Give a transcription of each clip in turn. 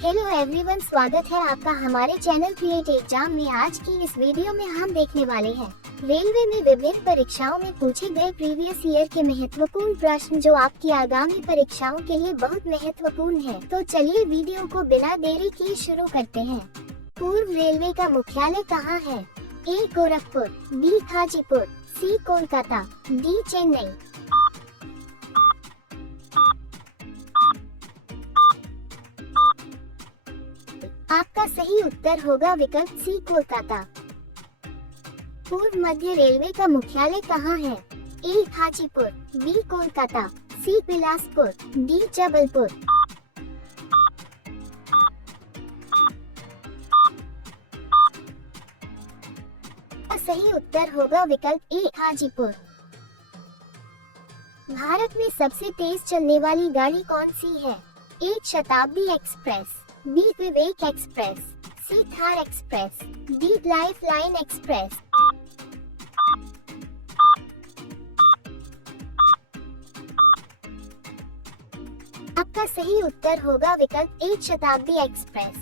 Hello everyone, स्वागत है आपका हमारे चैनल क्रिएट एग्जाम में। आज की इस वीडियो में हम देखने वाले हैं रेलवे में विभिन्न परीक्षाओं में पूछे गए प्रीवियस ईयर के महत्वपूर्ण प्रश्न जो आपकी आगामी परीक्षाओं के लिए बहुत महत्वपूर्ण है। तो चलिए वीडियो को बिना देरी किए शुरू करते हैं। पूर्व रेलवे का मुख्यालय कहाँ है? ए गोरखपुर, बी हाजीपुर, सी कोलकाता, डी चेन्नई। आपका सही उत्तर होगा विकल्प सी कोलकाता। पूर्व मध्य रेलवे का मुख्यालय कहाँ है? ए हाजीपुर, बी कोलकाता, सी बिलासपुर, डी जबलपुर। सही उत्तर होगा विकल्प ए हाजीपुर। भारत में सबसे तेज चलने वाली गाड़ी कौन सी है? A Shatabdi express, B Vivek express, C Thar express, D lifeline express. आपका सही उत्तर होगा विकल्प ए शताब्दी एक्सप्रेस।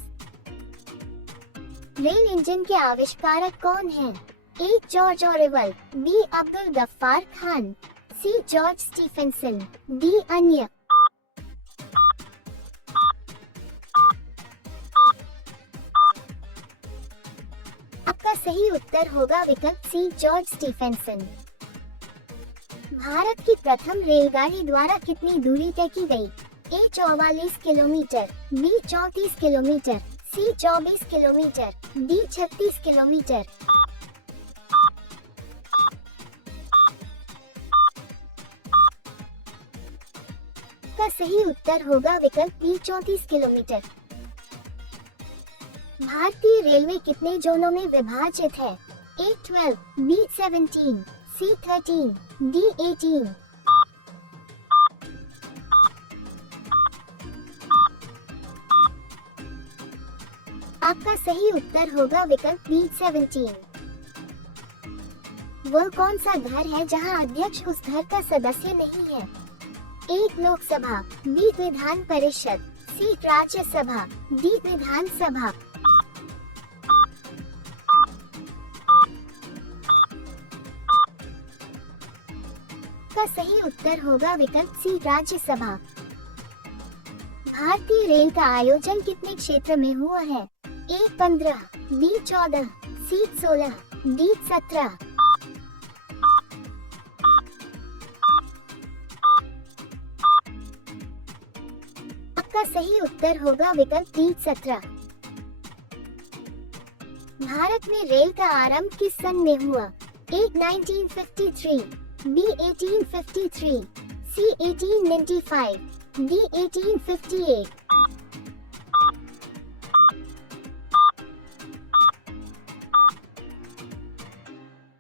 रेल इंजन के आविष्कारक कौन हैं? A George Orwell, B Abdul Ghaffar Khan, C George Stephenson, D अन्य। आपका सही उत्तर होगा विकल्प सी जॉर्ज स्टीफेंसन। भारत की प्रथम रेलगाड़ी द्वारा कितनी दूरी तय की गई? ए 44 किलोमीटर, बी 34 किलोमीटर, सी 24 किलोमीटर, डी 36 किलोमीटर। का सही उत्तर होगा विकल्प बी 34 किलोमीटर। भारतीय रेलवे कितने जोनों में विभाजित है? ए 12, बी 17, सी 13, डी 18। आपका सही उत्तर होगा विकल्प बी 17। वह कौन सा घर है जहां अध्यक्ष उस घर का सदस्य नहीं है? ए लोकसभा, बी विधान परिषद, सी राज्यसभा, डी विधानसभा। का सही उत्तर होगा विकल्प सी राज्यसभा। भारतीय रेल का आयोजन कितने क्षेत्र में हुआ है? ए 15, बी 14, सी 16, डी 17। आपका सही उत्तर होगा विकल्प डी 17। भारत में रेल का आरंभ किस सन में हुआ? ए 1953, बी 1853, सी 1895, डी 1858।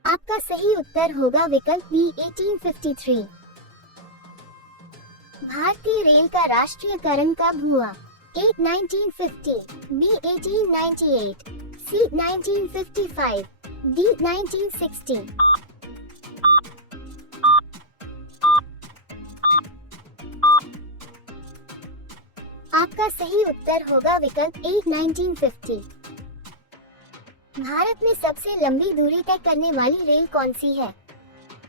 आपका सही उत्तर होगा विकल्प बी 1853। भारतीय रेल का राष्ट्रीयकरण कब हुआ? ए 1950, बी 1898, सी 1955, डी 1960। आपका सही उत्तर होगा विकल्प ए 1950। भारत में सबसे लंबी दूरी तय करने वाली रेल कौन सी है?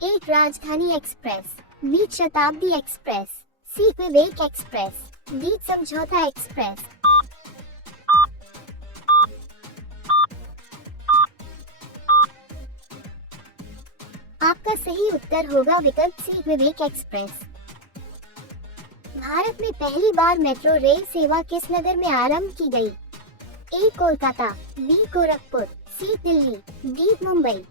ए राजधानी एक्सप्रेस, बी शताब्दी एक्सप्रेस, सी विवेक एक्सप्रेस, डी समझौता एक्सप्रेस। आपका सही उत्तर होगा विकल्प सी विवेक एक्सप्रेस। भारत में पहली बार मेट्रो रेल सेवा किस नगर में आरंभ की गई? A Kolkata, B Gorakhpur, C Delhi, D Mumbai.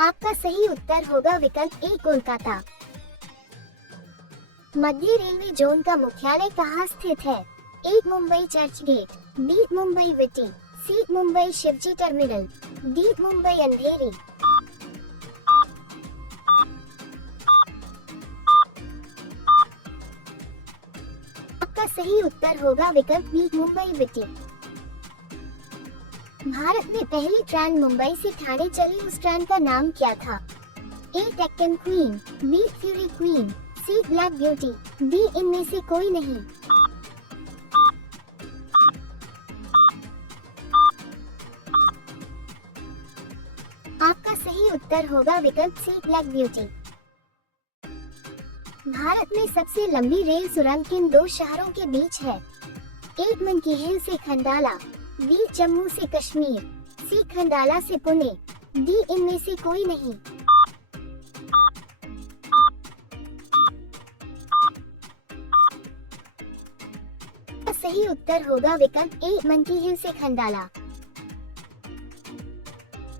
आपका सही उत्तर होगा विकल्प ए कोलकाता। मध्य रेलवे जोन का मुख्यालय कहाँ स्थित है? A Mumbai Churchgate, B Mumbai VT, C Mumbai Shivaji terminal, D Mumbai Andheri. आपका सही उत्तर होगा विकल्प बी मुंबई विटी। भारत में पहली ट्रेन मुंबई से ठाणे चली उस ट्रेन का नाम क्या था? ए टेक्टन क्वीन, बी फ्यूरी क्वीन, सी ब्लैक ब्यूटी, डी इनमें से कोई नहीं। आपका सही उत्तर होगा विकल्प सी ब्लैक ब्यूटी। भारत में सबसे लंबी रेल सुरंग किन दो शहरों के बीच है? ए मंकी हिल से खंडाला, बी जम्मू से कश्मीर, सी खंडाला से पुणे, डी इनमें से कोई नहीं। सही उत्तर होगा विकल्प ए मंकी हिल से खंडाला।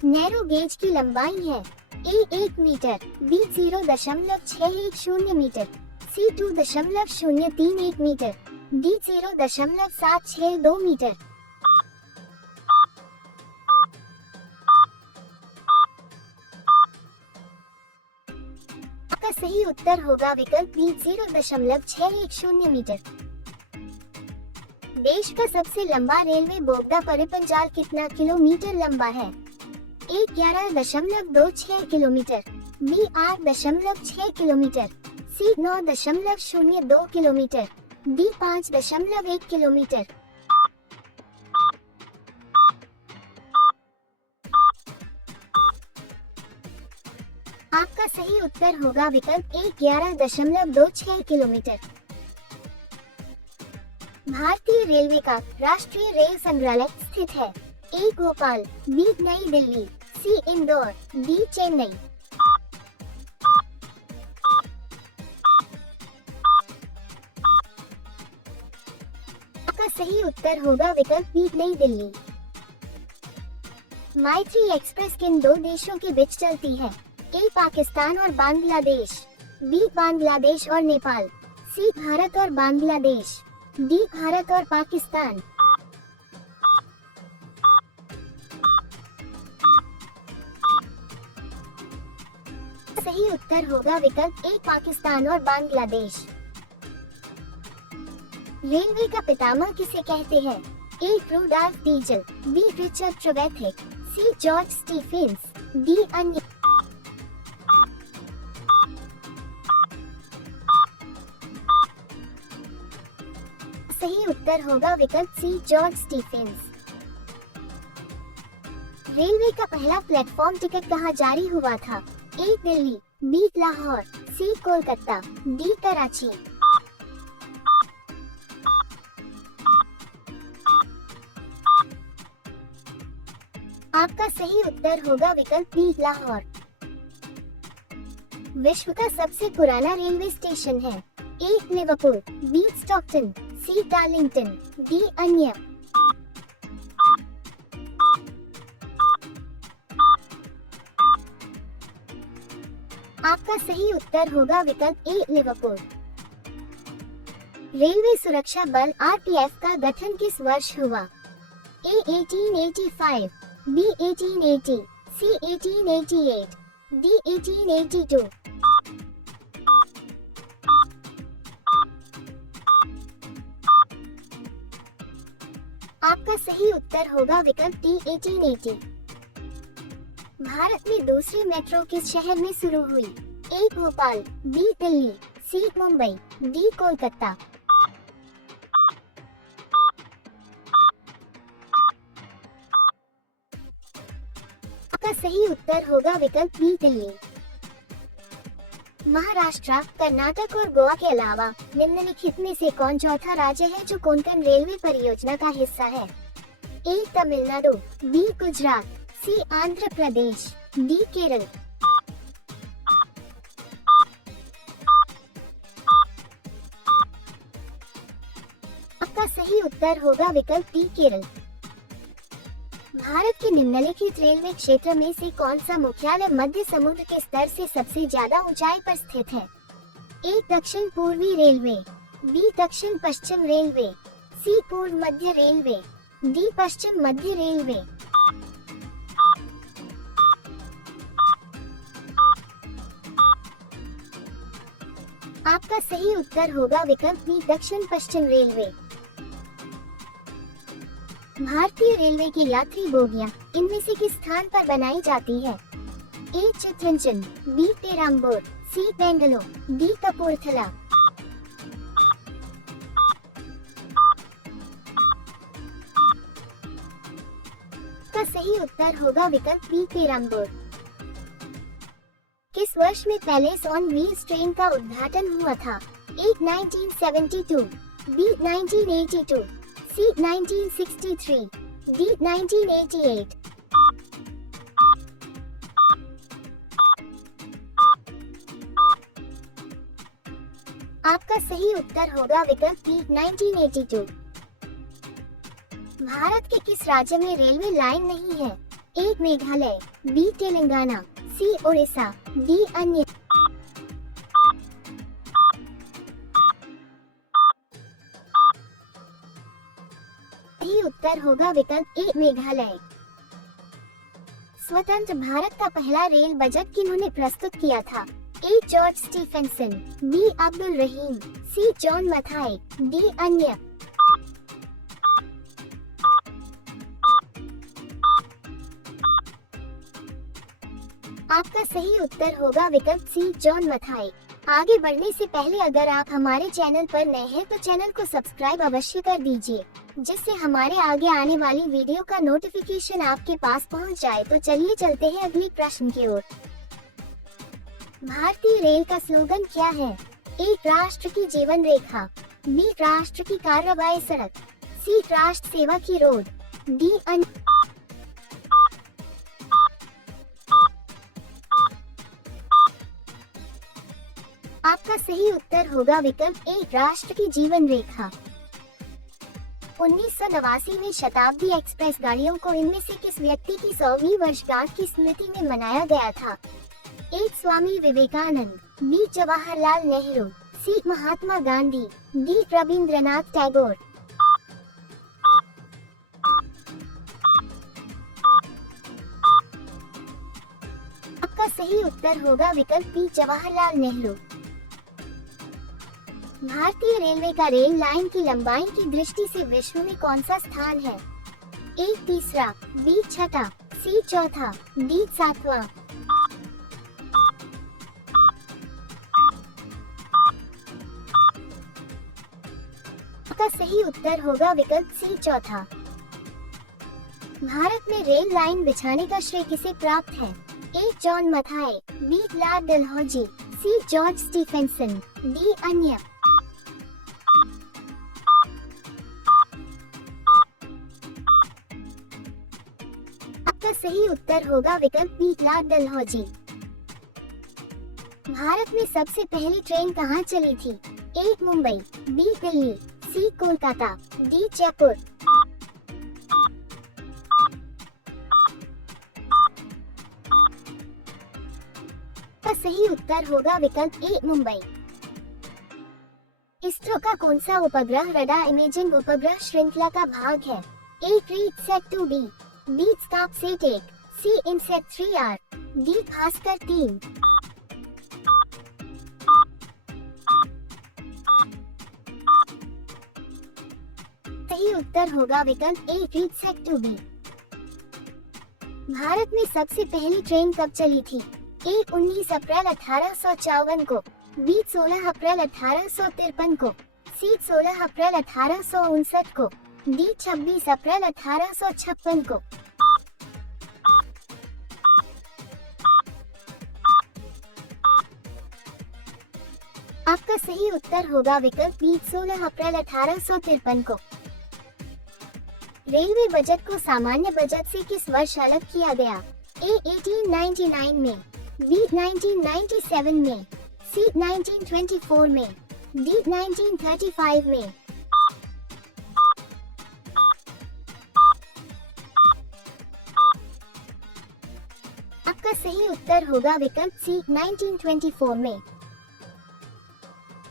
नैरो गेज की लंबाई है ए 1 मीटर, बी 0.610 मीटर, सी 2.031 मीटर, डी 0.762 मीटर। आपका सही उत्तर होगा विकल्प बी 0.610 मीटर। देश का सबसे लंबा रेलवे बोगदा परिवहन जाल कितना किलोमीटर लंबा है? ए 11.26 किलोमीटर, बी 8.6 किलोमीटर, सी 9.02 किलोमीटर, डी 5.1 किलोमीटर। आपका सही उत्तर होगा विकल्प ए 11.26 किलोमीटर। भारतीय रेलवे का राष्ट्रीय रेल संग्रहालय स्थित है? ए भोपाल, बी नई दिल्ली, सी इंदौर, डी चेन्नई। आपका सही उत्तर होगा विकल्प बी नई दिल्ली। मैत्री एक्सप्रेस किन दो देशों के बीच चलती है? ए पाकिस्तान और बांग्लादेश, बी बांग्लादेश और नेपाल, सी भारत और बांग्लादेश, डी भारत और पाकिस्तान। सही उत्तर होगा विकल्प ए पाकिस्तान और बांग्लादेश। रेलवे का पितामह किसे कहते हैं? ए Rudolph diesel, B Richard ट्रेवेथिक, C George Stephen's, D अन्य। सही उत्तर होगा विकल्प सी जॉर्ज स्टीफेंस। रेलवे का पहला प्लेटफॉर्म टिकट कहाँ जारी हुआ था? ए दिल्ली, बी लाहौर, सी कोलकाता, डी कराची। आपका सही उत्तर होगा विकल्प बी लाहौर। विश्व का सबसे पुराना रेलवे स्टेशन है? ए लिवरपूल, बी स्टॉकटन, सी डार्लिंगटन, डी अन्य। आपका सही उत्तर होगा विकल्प ए लिवरपूल। रेलवे सुरक्षा बल आरपीएफ का गठन किस वर्ष हुआ? ए 1885, बी 1880, सी 1888, डी 1882। आपका सही उत्तर होगा विकल्प डी 1880। भारत में दूसरी मेट्रो किस शहर में शुरू हुई? ए भोपाल, बी दिल्ली, सी मुंबई, डी कोलकाता। आपका सही उत्तर होगा विकल्प बी दिल्ली। महाराष्ट्र, कर्नाटक और गोवा के अलावा निम्नलिखित में से कौन चौथा राज्य है जो कोंकण रेलवे परियोजना का हिस्सा है? ए तमिलनाडु, बी गुजरात, सी आंध्र प्रदेश, डी केरल। आपका सही उत्तर होगा विकल्प डी केरल। भारत के निम्नलिखित रेलवे क्षेत्र में से कौन सा मुख्यालय मध्य समुद्र के स्तर से सबसे ज्यादा ऊंचाई पर स्थित है? ए दक्षिण पूर्वी रेलवे, बी दक्षिण पश्चिम रेलवे, सी पूर्व मध्य रेलवे, डी पश्चिम मध्य रेलवे। आपका सही उत्तर होगा विकल्प बी दक्षिण पश्चिम रेलवे। भारतीय रेलवे की यात्री बोगियां इनमें से किस स्थान पर बनाई जाती है? ए चित्रंजन, बी पेराम्बूर, सी बेंगलोर, डी कपूरथला। का सही उत्तर होगा विकल्प बी पेराम्बूर। किस वर्ष में पैलेस ऑन व्हील्स ट्रेन का उद्घाटन हुआ था? ए 1972, बी 1982, सी 1963, डी 1988। आपका सही उत्तर होगा विकल्प बी 1982। भारत के किस राज्य में रेलवे लाइन नहीं है? ए मेघालय, बी तेलंगाना, सी ओडिशा, डी अन्य। सही उत्तर होगा विकल्प ए मेघालय। स्वतंत्र भारत का पहला रेल बजट किन्होंने प्रस्तुत किया था? A George Stephenson, B Abdul Rahim, C John Mathai, D अन्य। आपका सही उत्तर होगा विकल्प सी जॉन मथाई। आगे बढ़ने से पहले अगर आप हमारे चैनल पर नए हैं तो चैनल को सब्सक्राइब अवश्य कर दीजिए, जिससे हमारे आगे आने वाली वीडियो का नोटिफिकेशन आपके पास पहुंच जाए। तो चलिए चलते हैं अगले प्रश्न की ओर। भारतीय रेल का स्लोगन क्या है? ए राष्ट्र की जीवन रेखा, बी राष्ट्र की कार्रवाई सड़क, सी राष्ट्र सेवा की रोड, डी अन्य। आपका सही उत्तर होगा विकल्प ए राष्ट्र की जीवन रेखा। 1989 में शताब्दी एक्सप्रेस गाड़ियों को इनमें से किस व्यक्ति की 100वीं वर्षगांठ की स्मृति में मनाया गया था? ए स्वामी विवेकानंद, बी जवाहरलाल नेहरू, सी महात्मा गांधी, डी रविंद्रनाथ टैगोर। आपका सही उत्तर होगा विकल्प बी जवाहरलाल नेहरू। भारतीय रेलवे का रेल लाइन की लंबाई की दृष्टि से विश्व में कौन सा स्थान है? ए तीसरा, बी छठा, सी चौथा, डी सातवां। आपका सही उत्तर होगा विकल्प सी चौथा। भारत में रेल लाइन बिछाने का श्रेय किसे प्राप्त है? A John Mathai, B Lord Dalhousie, C George Stephenson, D अन्य। आपका सही उत्तर होगा विकल्प बी लॉर्ड डलहौजी। भारत में सबसे पहली ट्रेन कहाँ चली थी? ए मुंबई, बी दिल्ली, सी कोलकाता, डी जयपुर। का सही उत्तर होगा विकल्प ए मुंबई। इसरो का कौन सा उपग्रह रडार इमेजिंग उपग्रह श्रृंखला का भाग है? ए क्रीटसैट 2D, बी स्कार्पसेट 1, सी इनसेट 3R, डी भास्कर 3। सही उत्तर होगा विकल्प ए क्रीटसैट 2B। भारत में सबसे पहली ट्रेन कब चली थी? ए 19 अप्रैल 1854 को, बी 16 अप्रैल 1853 को, सी 16 अप्रैल 1859 को, डी 26 अप्रैल 1856 को। आपका सही उत्तर होगा विकल्प बी 16 अप्रैल 1853 को। रेलवे बजट को सामान्य बजट से किस वर्ष अलग किया गया? ए 1899 में, बी 1997 में, सी 1924 में, डी 1935 में। आपका सही उत्तर होगा विकल्प सी 1924 में।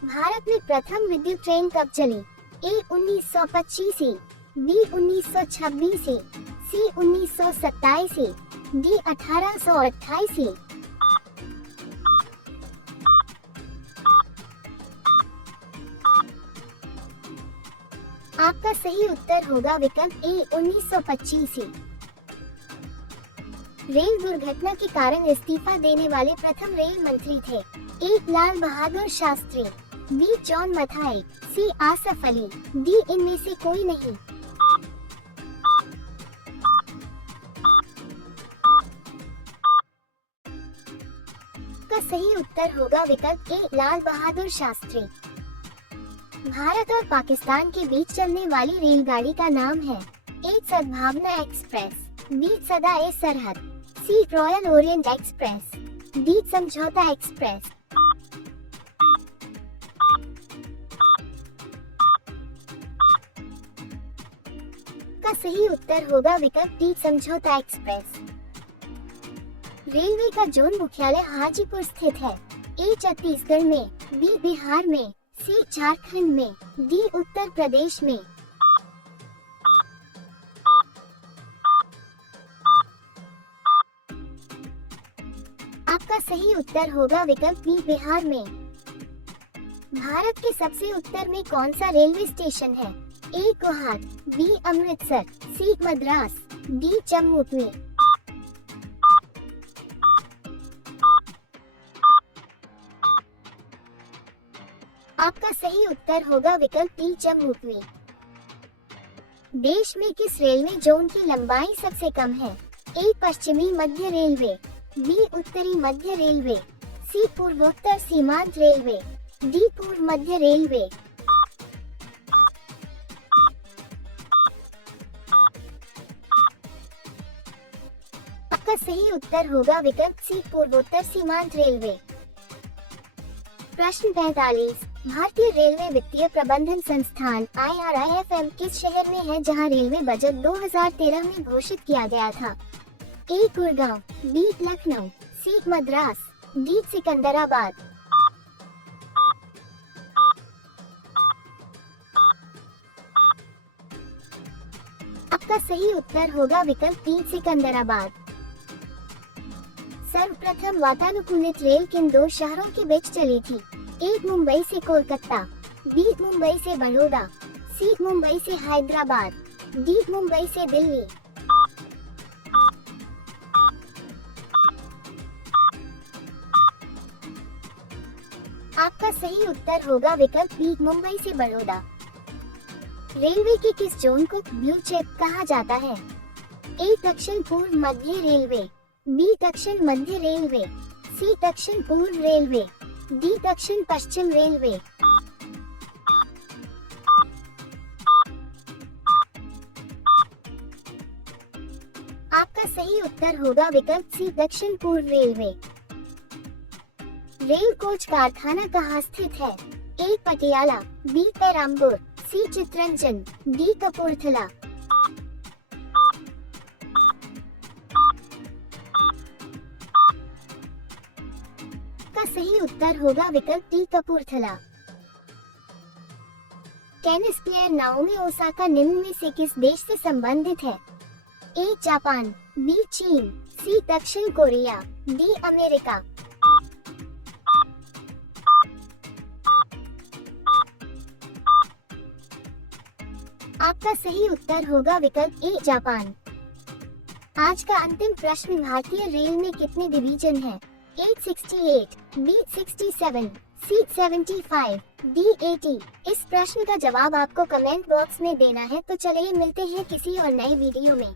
भारत में प्रथम विद्युत ट्रेन कब चली? ए 1925, बी 1926, सी 1927, डी 1828। आपका सही उत्तर होगा विकल्प ए 1925। रेल दुर्घटना के कारण इस्तीफा देने वाले प्रथम रेल मंत्री थे। ए लाल बहादुर शास्त्री, बी जॉन मथाई, सी आसफ अली, डी इनमें से कोई नहीं। का सही उत्तर होगा विकल्प ए लाल बहादुर शास्त्री। भारत और पाकिस्तान के बीच चलने वाली रेलगाड़ी का नाम है ए सद्भावना एक्सप्रेस, बी सदा ए सरहद, सी रॉयल ओरिएंट एक्सप्रेस, डी समझौता एक्सप्रेस। का सही उत्तर होगा विकल्प डी समझौता एक्सप्रेस। रेलवे का जोन मुख्यालय हाजीपुर स्थित है। ए छत्तीसगढ़ में, बी बिहार में, सी झारखंड में, डी उत्तर प्रदेश में। आपका सही उत्तर होगा विकल्प बी बिहार में। भारत के सबसे उत्तर में कौन सा रेलवे स्टेशन है? ए गुवाहाटी, बी अमृतसर, सी मद्रास, डी जम्मू में। आपका सही उत्तर होगा विकल्प डी जम्मू में। देश में किस रेलवे जोन की लंबाई सबसे कम है? ए पश्चिमी मध्य रेलवे, बी उत्तरी मध्य रेलवे, सी पूर्वोत्तर सीमांत रेलवे, डी पूर्व मध्य रेलवे। आपका सही उत्तर होगा विकल्प सी पूर्वोत्तर सीमांत रेलवे। प्रश्न 45, भारतीय रेलवे वित्तीय प्रबंधन संस्थान IRIFM किस शहर में है जहां रेलवे बजट 2013 में घोषित किया गया था? ए गुड़गांव, बी लखनऊ, सी मद्रास, डी सिकंदराबाद। आपका सही उत्तर होगा विकल्प डी सिकंदराबाद। सर्वप्रथम वातानुकूलित रेल किन दो शहरों के बीच चली थी? ए मुंबई से कोलकाता, बी मुंबई से बड़ौदा, सी मुंबई से हैदराबाद, डी मुंबई से दिल्ली। आपका सही उत्तर होगा विकल्प बी मुंबई से बड़ौदा। रेलवे के किस जोन को ब्लू चिप कहा जाता है? ए दक्षिण पूर्व मध्य रेलवे, बी दक्षिण मध्य रेलवे, सी दक्षिण पूर्व रेलवे, डी दक्षिण पश्चिम रेलवे। आपका सही उत्तर होगा विकल्प सी दक्षिण पूर्व रेलवे। रेल कोच कारखाना कहाँ स्थित है? ए पटियाला, बी पेराम्बूर, सी चितरंजन, डी कपूरथला। का सही उत्तर होगा विकल्प D Kapurthala. Tennis player Naomi Osaka निम्न में से किस देश से संबंधित है? ए जापान, बी चीन, सी दक्षिण कोरिया, डी अमेरिका। आपका सही उत्तर होगा विकल्प ए जापान। आज का अंतिम प्रश्न, भारतीय रेल में कितने डिवीजन हैं? ए 68, बी 67, सी 75, डी 80। इस प्रश्न का जवाब आपको कमेंट बॉक्स में देना है। तो चलिए मिलते हैं किसी और नए वीडियो में।